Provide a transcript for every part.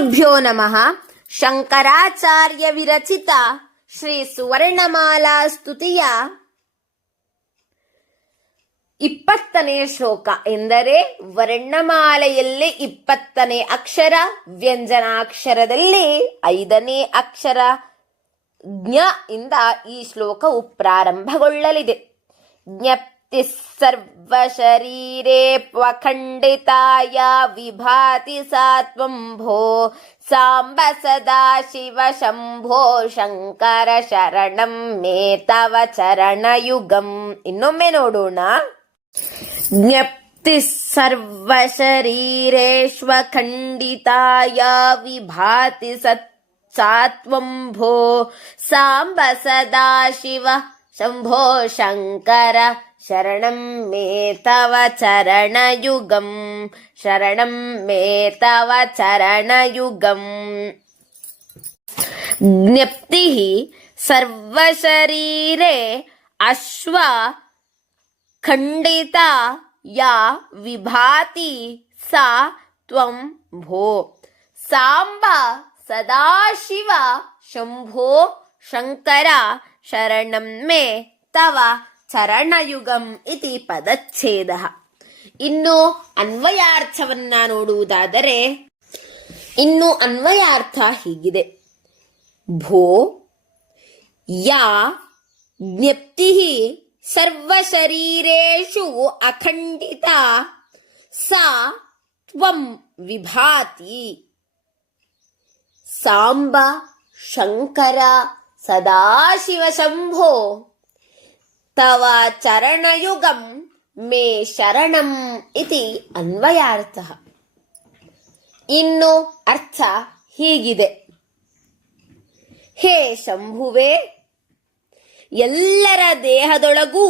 ಗುರುಭ್ಯೋ ನಮಃ. ಶಂಕರಾಚಾರ್ಯ ವಿರಚಿತ ಶ್ರೀ ಸುವರ್ಣಮಾಲಾ ಸ್ತುತಿಯ 20ನೇ ಶ್ಲೋಕ ಎಂದರೆ ವರ್ಣಮಾಲೆಯಲ್ಲಿ 20ನೇ ಅಕ್ಷರ, ವ್ಯಂಜನಾಕ್ಷರದಲ್ಲಿ 5ನೇ ಅಕ್ಷರ ಜ್ಞ ಇಂದ ಈ ಶ್ಲೋಕವು ಪ್ರಾರಂಭಗೊಳ್ಳಲಿದೆ. ಜ್ಞಪ್ತಿ ಸರ್ವಶರೀರೇ ತ್ವಖಂಡಿತಾಯ ವಿಭಾತಿ ಸಾತ್ವಂ ಭೋ ಸಾಂಬ ಸದಾ ಶಿವ ಶಂಭೋ ಶಂಕರ ಶರಣಂ ಮೇ ತವ ಚರಣಯುಗಂ. ಇನ್ನೊಮ್ಮೆ ನೋಡೋಣ. ಜ್ಞಪ್ತಿ ಸರ್ವಶರೀರೇಷ್ವಖಂಡಿತಾಯ ವಿಭಾತಿ ಸಾತ್ವಂ ಭೋ ಸಾಂಬ ಸದಾ ಶಿವ ಶಂಭೋ ಶಂಕರ ಶರಣಂ ಮೇ ತವ ಚರಣಯುಗಂ. ಶರಣಂ ಮೇ ತವ ಚರಣಯುಗಂ. ಜ್ಞಪ್ತಿ ಸರ್ವಶರೀರೇ ಅಶ್ವ ಖಂಡಿತ ಯಾ ವಿಭಾತಿ ಸಾ ತ್ವಂ ಭೋ ಸಾಂಬ ಸದಾಶಿವ ಶಂಭೋ ಶಂಕರ ಶರಣಂ ಮೇ ತವ ಚರಣಯುಗಂ ಇತಿ ಪದಚ್ಛೇದ. ಇನ್ನು ಅನ್ವಯಾರ್ಥವನ್ನ ನೋಡುವುದಾದರೆ ಅನ್ವಯಾರ್ಥ ಹೀಗಿದೆ. ಭೋ ಯಾ ಜ್ಞಪ್ತಿ ಸರ್ವಶರೀರೇಷು ಅಖಂಡಿತ ಸಾ ತ್ವಂ ವಿಭಾತಿ ಸಾಂಬ ಶಂಕರ ಸದಾಶಿವ ಶಂಭೋ ತವ ಚರಣಯುಗಂ ಮೇ ಶರಣಂ ಇತಿ ಅನ್ವಯಾರ್ಥ. ಇನ್ನು ಅರ್ಥ ಹೀಗಿದೆ. ಹೇ ಶಂಭುವೆ, ಎಲ್ಲರ ದೇಹದೊಳಗೂ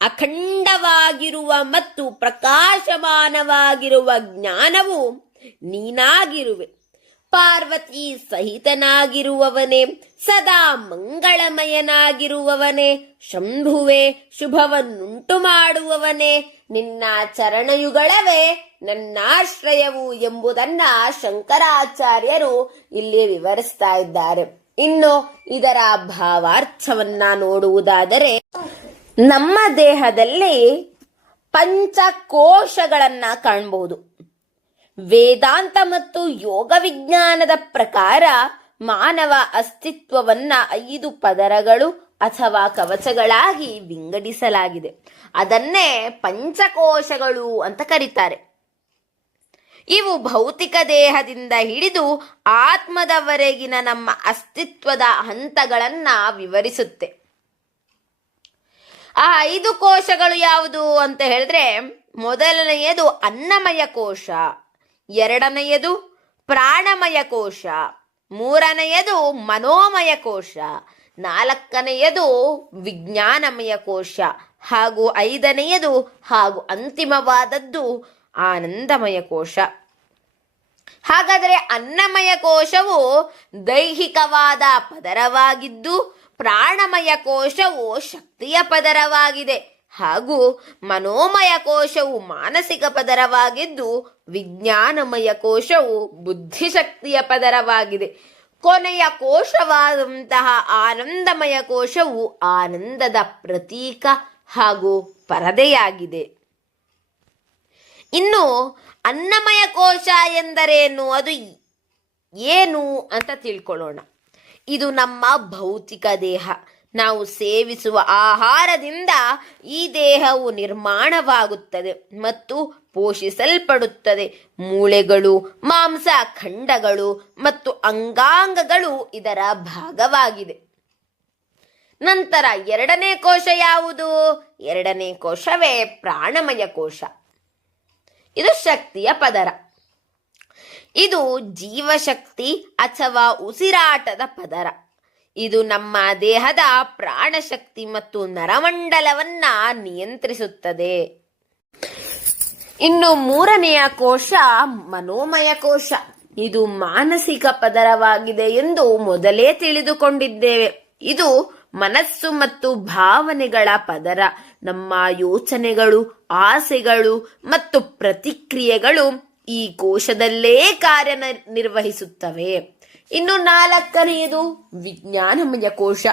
ಅಖಂಡವಾಗಿರುವ ಮತ್ತು ಪ್ರಕಾಶಮಾನವಾಗಿರುವ ಜ್ಞಾನವು ನೀನಾಗಿರುವೆ. ಪಾರ್ವತಿ ಸಹಿತನಾಗಿರುವವನೇ, ಸದಾ ಮಂಗಳಮಯನಾಗಿರುವವನೇ, ಶಂಭುವೆ ಶುಭವನ್ನುಂಟು ಮಾಡುವವನೇ, ನಿನ್ನ ಚರಣಯುಗಳವೇ ನನ್ನಾಶ್ರಯವು ಎಂಬುದನ್ನ ಶಂಕರಾಚಾರ್ಯರು ಇಲ್ಲಿ ವಿವರಿಸ್ತಾ ಇದ್ದಾರೆ. ಇನ್ನು ಇದರ ಭಾವಾರ್ಥವನ್ನ ನೋಡುವುದಾದರೆ, ನಮ್ಮ ದೇಹದಲ್ಲಿ ಪಂಚಕೋಶಗಳನ್ನ ಕಾಣಬಹುದು. ವೇದಾಂತ ಮತ್ತು ಯೋಗ ವಿಜ್ಞಾನದ ಪ್ರಕಾರ ಮಾನವ ಅಸ್ತಿತ್ವವನ್ನ 5 ಪದರಗಳು ಅಥವಾ ಕವಚಗಳಾಗಿ ವಿಂಗಡಿಸಲಾಗಿದೆ. ಅದನ್ನೇ ಪಂಚಕೋಶಗಳು ಅಂತ ಕರೀತಾರೆ. ಇವು ಭೌತಿಕ ದೇಹದಿಂದ ಹಿಡಿದು ಆತ್ಮದವರೆಗಿನ ನಮ್ಮ ಅಸ್ತಿತ್ವದ ಹಂತಗಳನ್ನ ವಿವರಿಸುತ್ತೆ. ಆ 5 ಕೋಶಗಳು ಯಾವುದು ಅಂತ ಹೇಳಿದ್ರೆ, ಮೊದಲನೆಯದು ಅನ್ನಮಯ ಕೋಶ, ಎರಡನೆಯದು ಪ್ರಾಣಮಯ ಕೋಶ, ಮೂರನೆಯದು ಮನೋಮಯ ಕೋಶ, ನಾಲ್ಕನೆಯದು ವಿಜ್ಞಾನಮಯ ಕೋಶ ಹಾಗೂ 5ನೆಯದು ಹಾಗೂ ಅಂತಿಮವಾದದ್ದು ಆನಂದಮಯ ಕೋಶ. ಹಾಗಾದರೆ ಅನ್ನಮಯ ಕೋಶವು ದೈಹಿಕವಾದ ಪದರವಾಗಿದ್ದು, ಪ್ರಾಣಮಯ ಕೋಶವು ಶಕ್ತಿಯ ಪದರವಾಗಿದೆ ಹಾಗೂ ಮನೋಮಯ ಕೋಶವು ಮಾನಸಿಕ ಪದರವಾಗಿದ್ದು, ವಿಜ್ಞಾನಮಯ ಕೋಶವು ಬುದ್ಧಿಶಕ್ತಿಯ ಪದರವಾಗಿದೆ. ಕೊನೆಯ ಕೋಶವಾದಂತಹ ಆನಂದಮಯ ಕೋಶವು ಆನಂದದ ಪ್ರತೀಕ ಹಾಗೂ ಪರದೆಯಾಗಿದೆ. ಇನ್ನು ಅನ್ನಮಯ ಕೋಶ ಎಂದರೇನು, ಅದು ಏನು ಅಂತ ತಿಳ್ಕೊಳ್ಳೋಣ. ಇದು ನಮ್ಮ ಭೌತಿಕ ದೇಹ. ನಾವು ಸೇವಿಸುವ ಆಹಾರದಿಂದ ಈ ದೇಹವು ನಿರ್ಮಾಣವಾಗುತ್ತದೆ ಮತ್ತು ಪೋಷಿಸಲ್ಪಡುತ್ತದೆ. ಮೂಳೆಗಳು, ಮಾಂಸ ಖಂಡಗಳು ಮತ್ತು ಅಂಗಾಂಗಗಳು ಇದರ ಭಾಗವಾಗಿದೆ. ನಂತರ 2ನೇ ಕೋಶ ಯಾವುದು? 2ನೇ ಕೋಶವೇ ಪ್ರಾಣಮಯ ಕೋಶ. ಇದು ಶಕ್ತಿಯ ಪದರ. ಇದು ಜೀವಶಕ್ತಿ ಅಥವಾ ಉಸಿರಾಟದ ಪದರ. ಇದು ನಮ್ಮ ದೇಹದ ಪ್ರಾಣಶಕ್ತಿ ಮತ್ತು ನರಮಂಡಲವನ್ನ ನಿಯಂತ್ರಿಸುತ್ತದೆ. ಇನ್ನು 3ನೆಯ ಕೋಶ ಮನೋಮಯ ಕೋಶ. ಇದು ಮಾನಸಿಕ ಪದರವಾಗಿದೆ ಎಂದು ಮೊದಲೇ ತಿಳಿದುಕೊಂಡಿದ್ದೇವೆ. ಇದು ಮನಸ್ಸು ಮತ್ತು ಭಾವನೆಗಳ ಪದರ. ನಮ್ಮ ಯೋಚನೆಗಳು, ಆಸೆಗಳು ಮತ್ತು ಪ್ರತಿಕ್ರಿಯೆಗಳು ಈ ಕೋಶದಲ್ಲೇ ಕಾರ್ಯನಿರ್ವಹಿಸುತ್ತವೆ. ಇನ್ನು 4ನೆಯದು ವಿಜ್ಞಾನಮಯ ಕೋಶ.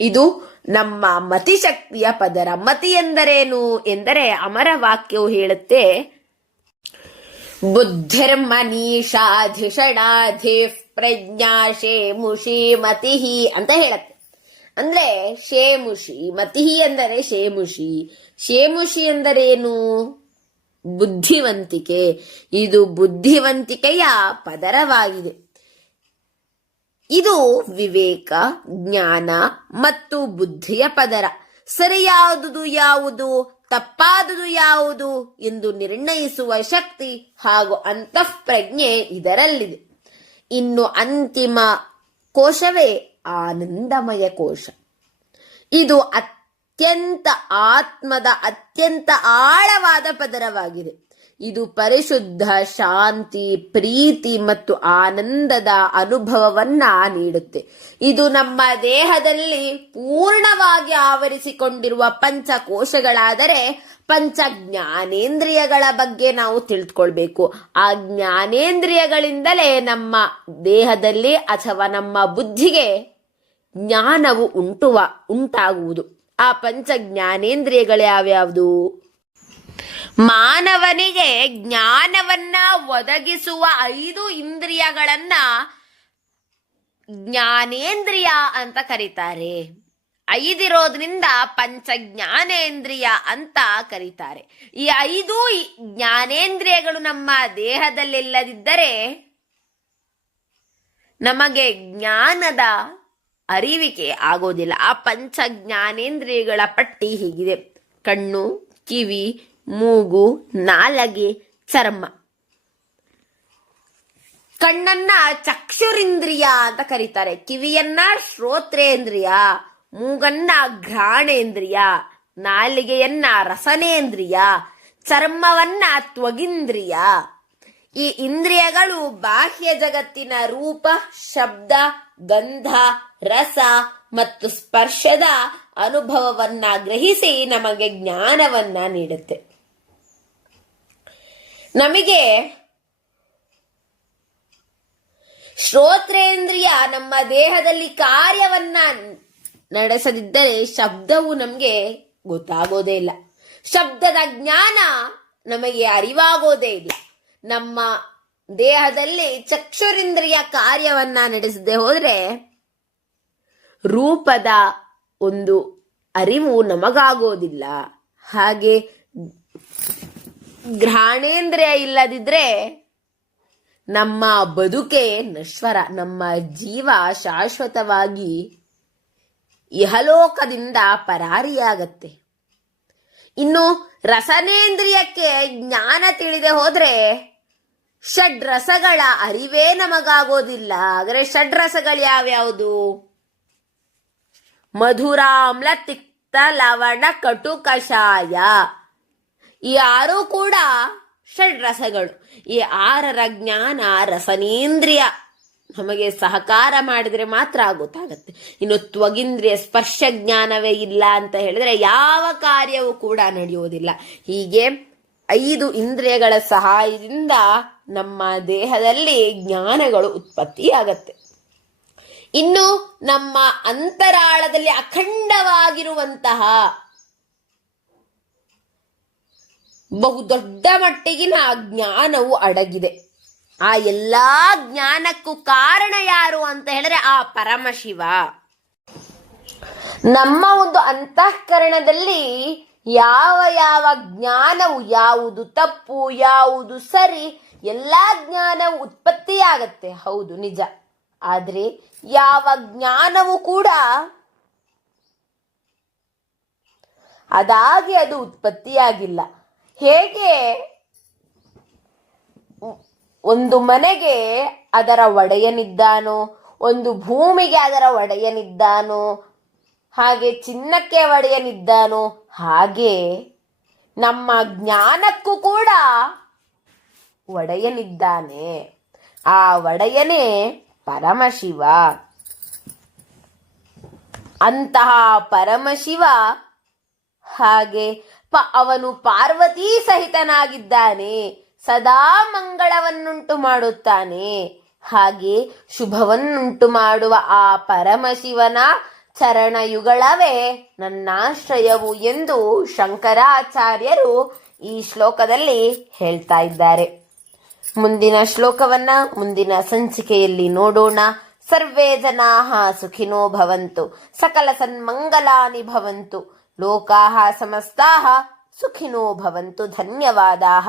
ಇದು ನಮ್ಮ ಮತಿಶಕ್ತಿಯ ಪದರ. ಮತಿ ಎಂದರೇನು ಎಂದರೆ ಅಮರ ವಾಕ್ಯವು ಹೇಳುತ್ತೆ, ಬುದ್ಧಿರ್ಮನೀಷಾಧಿಷಣಾಧಿ ಪ್ರಜ್ಞಾ ಶೇಮುಷಿ ಮತಿ ಅಂತ ಹೇಳತ್ತೆ. ಅಂದ್ರೆ ಶೇಮುಷಿ, ಮತಿ ಎಂದರೆ ಶೇಮುಷಿ. ಶೇಮುಷಿ ಎಂದರೇನು? ಬುದ್ಧಿವಂತಿಕೆ. ಇದು ಬುದ್ಧಿವಂತಿಕೆಯ ಪದರವಾಗಿದೆ. ಇದು ವಿವೇಕ, ಜ್ಞಾನ ಮತ್ತು ಬುದ್ಧಿಯ ಪದರ. ಸರಿಯಾದುದು ಯಾವುದು, ತಪ್ಪಾದುದು ಯಾವುದು ಎಂದು ನಿರ್ಣಯಿಸುವ ಶಕ್ತಿ ಹಾಗೂ ಅಂತಃಪ್ರಜ್ಞೆ ಇದರಲ್ಲಿದೆ. ಇನ್ನು ಅಂತಿಮ ಕೋಶವೇ ಆನಂದಮಯ ಕೋಶ. ಇದು ಆತ್ಮದ ಅತ್ಯಂತ ಆಳವಾದ ಪದರವಾಗಿದೆ. ಇದು ಪರಿಶುದ್ಧ ಶಾಂತಿ, ಪ್ರೀತಿ ಮತ್ತು ಆನಂದದ ಅನುಭವವನ್ನ ನೀಡುತ್ತೆ. ಇದು ನಮ್ಮ ದೇಹದಲ್ಲಿ ಪೂರ್ಣವಾಗಿ ಆವರಿಸಿಕೊಂಡಿರುವ ಪಂಚಕೋಶಗಳಾದರೆ, ಪಂಚ ಜ್ಞಾನೇಂದ್ರಿಯಗಳ ಬಗ್ಗೆ ನಾವು ತಿಳಿದುಕೊಳ್ಬೇಕು. ಆ ಜ್ಞಾನೇಂದ್ರಿಯಗಳಿಂದಲೇ ನಮ್ಮ ದೇಹದಲ್ಲಿ ಅಥವಾ ನಮ್ಮ ಬುದ್ಧಿಗೆ ಜ್ಞಾನವು ಉಂಟಾಗುವುದು. ಆ ಪಂಚ ಜ್ಞಾನೇಂದ್ರಿಯಗಳು ಯಾವ್ಯಾವುದು? ಮಾನವನಿಗೆ ಜ್ಞಾನವನ್ನ ಒದಗಿಸುವ 5 ಇಂದ್ರಿಯಗಳನ್ನ ಜ್ಞಾನೇಂದ್ರಿಯ ಅಂತ ಕರೀತಾರೆ. 5 ಇರೋದ್ರಿಂದ ಪಂಚ ಜ್ಞಾನೇಂದ್ರಿಯ ಅಂತ ಕರೀತಾರೆ. ಈ 5 ಜ್ಞಾನೇಂದ್ರಿಯಗಳು ನಮ್ಮ ದೇಹದಲ್ಲಿಲ್ಲದಿದ್ದರೆ ನಮಗೆ ಜ್ಞಾನದ ಅರಿವಿಕೆ ಆಗೋದಿಲ್ಲ. ಆ ಪಂಚ ಜ್ಞಾನೇಂದ್ರಿಯಗಳ ಪಟ್ಟಿ ಹೀಗಿದೆ: ಕಣ್ಣು, ಕಿವಿ, ಮೂಗು, ನಾಲಗೆ, ಚರ್ಮ. ಕಣ್ಣನ್ನ ಚಕ್ಷುರಿಂದ್ರಿಯ ಅಂತ ಕರೀತಾರೆ, ಕಿವಿಯನ್ನ ಶ್ರೋತ್ರೇಂದ್ರಿಯ, ಮೂಗನ್ನ ಘ್ರಾಣೇಂದ್ರಿಯ, ನಾಲಿಗೆಯನ್ನ ರಸನೇಂದ್ರಿಯ, ಚರ್ಮವನ್ನ ತ್ವಗಿಂದ್ರಿಯ. ಈ ಇಂದ್ರಿಯಗಳು ಬಾಹ್ಯ ಜಗತ್ತಿನ ರೂಪ, ಶಬ್ದ, ಗಂಧ, ರಸ ಮತ್ತು ಸ್ಪರ್ಶದ ಅನುಭವವನ್ನ ಗ್ರಹಿಸಿ ನಮಗೆ ಜ್ಞಾನವನ್ನ ನೀಡುತ್ತೆ. ನಮಗೆ ಶ್ರೋತ್ರೇಂದ್ರಿಯ ನಮ್ಮ ದೇಹದಲ್ಲಿ ಕಾರ್ಯವನ್ನ ನಡೆಸದಿದ್ದರೆ ಶಬ್ದವು ನಮಗೆ ಗೊತ್ತಾಗೋದೇ ಇಲ್ಲ. ಶಬ್ದದ ಜ್ಞಾನ ನಮಗೆ ಅರಿವಾಗೋದೇ ಇಲ್ಲ. ನಮ್ಮ ದೇಹದಲ್ಲಿ ಚಕ್ಷುರಿಂದ್ರಿಯ ಕಾರ್ಯವನ್ನ ನಡೆಸದೆ ಹೋದ್ರೆ ರೂಪದ ಒಂದು ಅರಿವು ನಮಗಾಗೋದಿಲ್ಲ. ಹಾಗೆ ಘ್ರಾಣೇಂದ್ರಿಯ ಇಲ್ಲದಿದ್ರೆ ನಮ್ಮ ಬದುಕೆ ನಶ್ವರ. ನಮ್ಮ ಜೀವ ಶಾಶ್ವತವಾಗಿ ಇಹಲೋಕದಿಂದ ಪರಾರಿಯಾಗತ್ತೆ. ಇನ್ನು ರಸನೇಂದ್ರಿಯಕ್ಕೆ ಜ್ಞಾನ ತಿಳಿದೆ ಹೋದ್ರೆ ಷಡ್ರಸಗಳ ಅರಿವೇ ನಮಗಾಗೋದಿಲ್ಲ. ಆದರೆ ಷಡ್ರಸಗಳು ಯಾವ್ಯಾವುದು? ಮಧುರಾಮ್ಲ, ತಿಕ್ತ, ಲವಣ, ಕಟು, ಕಷಾಯ. ಈ 6 ಕೂಡ ಷಡ್ರಸಗಳು. ಈ 6ರ ಜ್ಞಾನ ರಸನೇಂದ್ರಿಯ ನಮಗೆ ಸಹಕಾರ ಮಾಡಿದ್ರೆ ಮಾತ್ರ ಗೊತ್ತಾಗತ್ತೆ. ಇನ್ನು ತ್ವಗಿಂದ್ರಿಯ ಸ್ಪರ್ಶ ಜ್ಞಾನವೇ ಇಲ್ಲ ಅಂತ ಹೇಳಿದ್ರೆ ಯಾವ ಕಾರ್ಯವೂ ಕೂಡ ನಡೆಯುವುದಿಲ್ಲ. ಹೀಗೆ 5 ಇಂದ್ರಿಯಗಳ ಸಹಾಯದಿಂದ ನಮ್ಮ ದೇಹದಲ್ಲಿ ಜ್ಞಾನಗಳು ಉತ್ಪತ್ತಿಯಾಗತ್ತೆ. ಇನ್ನು ನಮ್ಮ ಅಂತರಾಳದಲ್ಲಿ ಅಖಂಡವಾಗಿರುವಂತಹ ಬಹುದೊಡ್ಡ ಮಟ್ಟಿಗಿನ ಜ್ಞಾನವು ಅಡಗಿದೆ. ಆ ಎಲ್ಲಾ ಜ್ಞಾನಕ್ಕೂ ಕಾರಣ ಯಾರು ಅಂತ ಹೇಳಿದ್ರೆ ಆ ಪರಮಶಿವ. ನಮ್ಮ ಒಂದು ಅಂತಃಕರಣದಲ್ಲಿ ಯಾವ ಯಾವ ಜ್ಞಾನವು, ಯಾವುದು ತಪ್ಪು, ಯಾವುದು ಸರಿ, ಎಲ್ಲಾ ಜ್ಞಾನವು ಉತ್ಪತ್ತಿಯಾಗತ್ತೆ. ಹೌದು, ನಿಜ. ಆದ್ರೆ ಯಾವ ಜ್ಞಾನವು ಕೂಡ ಅದಾಗಿ ಅದು ಉತ್ಪತ್ತಿಯಾಗಿಲ್ಲ. ಹೇಗೆ ಒಂದು ಮನೆಗೆ ಅದರ ಒಡೆಯನಿದ್ದಾನೋ, ಒಂದು ಭೂಮಿಗೆ ಅದರ ಒಡೆಯನಿದ್ದಾನೋ, ಹಾಗೆ ಚಿನ್ನಕ್ಕೆ ಒಡೆಯನಿದ್ದಾನೋ, ಹಾಗೆ ನಮ್ಮ ಜ್ಞಾನಕ್ಕೂ ಕೂಡ ಒಡೆಯನಿದ್ದಾನೆ. ಆ ಒಡೆಯನೇ ಪರಮಶಿವ. ಅಂತಹ ಪರಮಶಿವ ಹಾಗೆ ಅವನು ಪಾರ್ವತೀ ಸಹಿತನಾಗಿದ್ದಾನೆ. ಸದಾ ಮಂಗಳವನ್ನುಂಟು ಮಾಡುತ್ತಾನೆ. ಹಾಗೆ ಶುಭವನ್ನುಂಟು ಮಾಡುವ ಆ ಪರಮಶಿವನ ಚರಣಯುಗಳವೇ ನನ್ನಾಶ್ರಯವು ಎಂದು ಶಂಕರಾಚಾರ್ಯರು ಈ ಶ್ಲೋಕದಲ್ಲಿ ಹೇಳ್ತಾ ಇದ್ದಾರೆ. ಮುಂದಿನ ಶ್ಲೋಕವನ್ನ ಮುಂದಿನ ಸಂಚಿಕೆಯಲ್ಲಿ ನೋಡೋಣ. ಸರ್ವೇ ಜನಾಃ ಸುಖಿನೋ ಭವಂತು, ಸಕಲ ಸನ್ಮಂಗಲಾನಿ ಭವಂತು, ಲೋಕಾಃ ಸಮಸ್ತಾಃ ಸುಖಿನೋ ಭವಂತು. ಧನ್ಯವಾದಾಃ.